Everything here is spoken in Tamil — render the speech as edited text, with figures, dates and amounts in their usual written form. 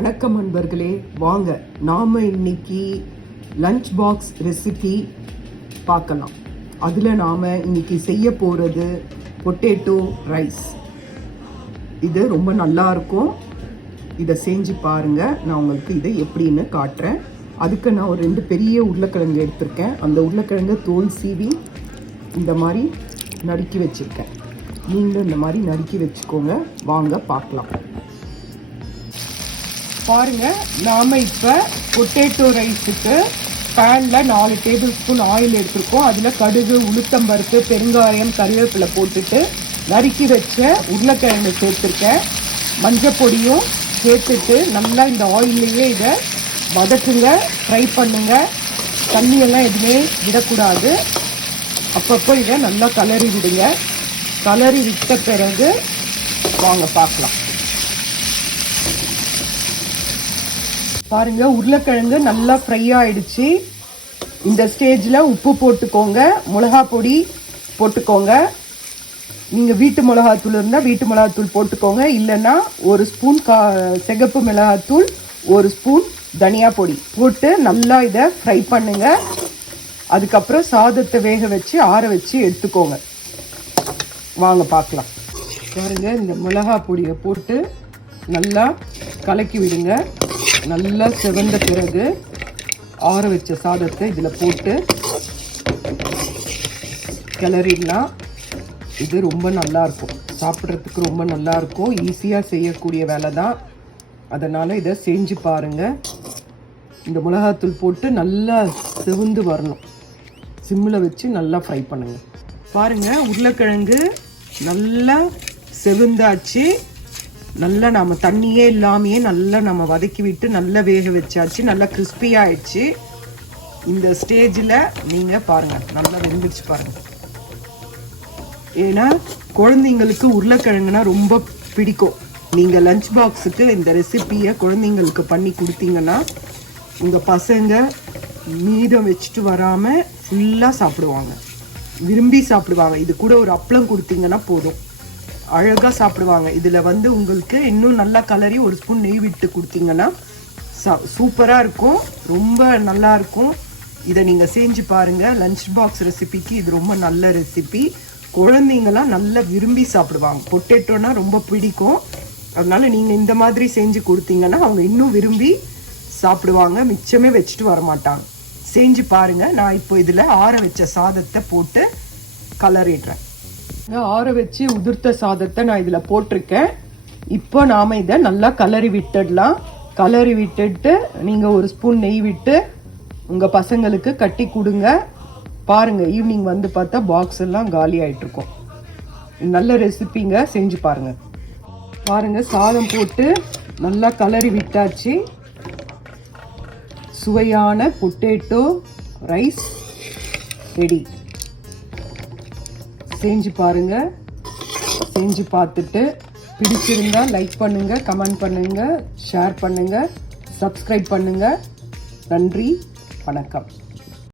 வணக்கம் நண்பர்களே, வாங்க நாம இன்னைக்கு லஞ்ச் பாக்ஸ் ரெசிபி பார்க்கலாம். அதில் நாம் இன்னைக்கு செய்ய போகிறது பொட்டேட்டோ ரைஸ். இது ரொம்ப நல்லா இருக்கும். இதை செஞ்சு பாருங்கள். நான் உங்களுக்கு இதை எப்படின்னு காட்டுறேன். அதுக்கு நான் ஒரு 2 பெரிய உருளைக்கிழங்கு எடுத்திருக்கேன். அந்த உருளைக்கிழங்கு தோல் சீவி இந்த மாதிரி நறுக்கி வச்சுருக்கேன். நீங்களும் இந்த மாதிரி நறுக்கி வச்சுக்கோங்க. வாங்க பார்க்கலாம். பாருங்கள், நாம் இப்போ பொட்டேட்டோ ரைஸுக்கு பேனில் 4 டேபிள் ஸ்பூன் ஆயில் எடுத்துருக்கோம். அதில் கடுகு, உளுத்தம்பருப்பு, பெருங்காயம், கருவேப்பிலை போட்டுட்டு நறுக்கி வச்ச உருளைக்கிழங்கு சேர்த்துருக்கேன். மஞ்சள் பொடியும் சேர்த்துட்டு நல்லா இந்த ஆயிலையே இதை வதக்குங்க, ஃப்ரை பண்ணுங்க. தண்ணியெல்லாம் எதுவுமே விடக்கூடாது. அப்பப்போ இதை நல்லா கலரி விடுங்க. கலரி விட்ட பிறகு வாங்க பார்க்கலாம். பாருங்க, உருளைக்கிழங்கு நல்லா ஃப்ரை ஆயிடுச்சு. இந்த ஸ்டேஜில் உப்பு போட்டுக்கோங்க, மிளகா பொடி போட்டுக்கோங்க. நீங்கள் வீட்டு மிளகாத்தூள் இருந்தால் வீட்டு மிளகாத்தூள் போட்டுக்கோங்க. இல்லைன்னா 1 ஸ்பூன் சிகப்பு மிளகாத்தூள், 1 ஸ்பூன் தனியா பொடி போட்டு நல்லா இதை ஃப்ரை பண்ணுங்க. அதுக்கப்புறம் சாதத்தை வேக வச்சு ஆற வச்சு எடுத்துக்கோங்க. வாங்க பார்க்கலாம். பாருங்க, இந்த மிளகா பொடியை போட்டு நல்லா கலக்கி விடுங்க. நல்லா செவந்த பிறகு ஆற வச்ச சாதத்தை இதில் போட்டு கிளறிடலாம். இது ரொம்ப நல்லாயிருக்கும், சாப்பிட்றதுக்கு ரொம்ப நல்லாயிருக்கும். ஈஸியாக செய்யக்கூடிய வேலை தான். அதனால் இதை செஞ்சு பாருங்கள். இந்த மிளகாத்தூள் போட்டு நல்லா செவந்து வரணும். சிம்மில் வச்சு நல்லா ஃப்ரை பண்ணுங்கள். பாருங்கள், உருளைக்கிழங்கு நல்லா செவந்தாச்சு. நல்லா நம்ம தண்ணியே இல்லாமையே நல்லா நம்ம வதக்கி விட்டு நல்லா வேக வச்சாச்சு. நல்லா கிறிஸ்பியாக ஆயிடுச்சு. இந்த ஸ்டேஜில் நீங்கள் பாருங்கள், நல்லா வெந்துடுச்சு பாருங்கள். ஏன்னா குழந்தைங்களுக்கு உருளைக்கிழங்குனா ரொம்ப பிடிக்கும். நீங்கள் லஞ்ச் பாக்ஸுக்கு இந்த ரெசிப்பியை குழந்தைங்களுக்கு பண்ணி கொடுத்தீங்கன்னா உங்கள் பசங்க மீதம் வச்சுட்டு வராமல் ஃபுல்லாக சாப்பிடுவாங்க, விரும்பி சாப்பிடுவாங்க. இது கூட ஒரு அப்பளம் கொடுத்தீங்கன்னா போதும், அழகாக சாப்பிடுவாங்க. இதில் உங்களுக்கு இன்னும் நல்லா கலரி 1 ஸ்பூன் நெய் விட்டு கொடுத்தீங்கன்னா சூப்பராக இருக்கும், ரொம்ப நல்லா இருக்கும். இதை நீங்கள் செஞ்சு பாருங்கள். லஞ்ச் பாக்ஸ் ரெசிபிக்கு இது ரொம்ப நல்ல ரெசிபி. குழந்தைங்களாம் நல்லா விரும்பி சாப்பிடுவாங்க. பொட்டேட்டோனா ரொம்ப பிடிக்கும். அதனால நீங்கள் இந்த மாதிரி செஞ்சு கொடுத்தீங்கன்னா அவங்க இன்னும் விரும்பி சாப்பிடுவாங்க, மிச்சமே வச்சுட்டு வரமாட்டாங்க. செஞ்சு பாருங்கள். நான் இப்போ இதில் ஆற வச்ச சாதத்தை போட்டு கலரிடுறேன். ஆற வச்சு உதிர்த்த சாதத்தை நான் இதில் போட்டிருக்கேன். இப்போ நாம் இதை நல்லா கலரி விட்டுடலாம். கலரி விட்டுட்டு நீங்கள் 1 ஸ்பூன் நெய் விட்டு உங்கள் பசங்களுக்கு கட்டி கொடுங்க. பாருங்கள், ஈவினிங் வந்து பார்த்தா பாக்ஸ் எல்லாம் காலி ஆகிட்டுருக்கும். நல்ல ரெசிபிங்க, செஞ்சு பாருங்கள். பாருங்கள், சாதம் போட்டு நல்லா கலரி விட்டாச்சு. சுவையான பொட்டேட்டோ ரைஸ் ரெடி. செஞ்சு பாருங்க. செஞ்சு பார்த்துட்டு பிடிச்சிருந்தா லைக் பண்ணுங்க, கமெண்ட் பண்ணுங்க, ஷேர் பண்ணுங்க, சப்ஸ்கிரைப் பண்ணுங்க. நன்றி, வணக்கம்.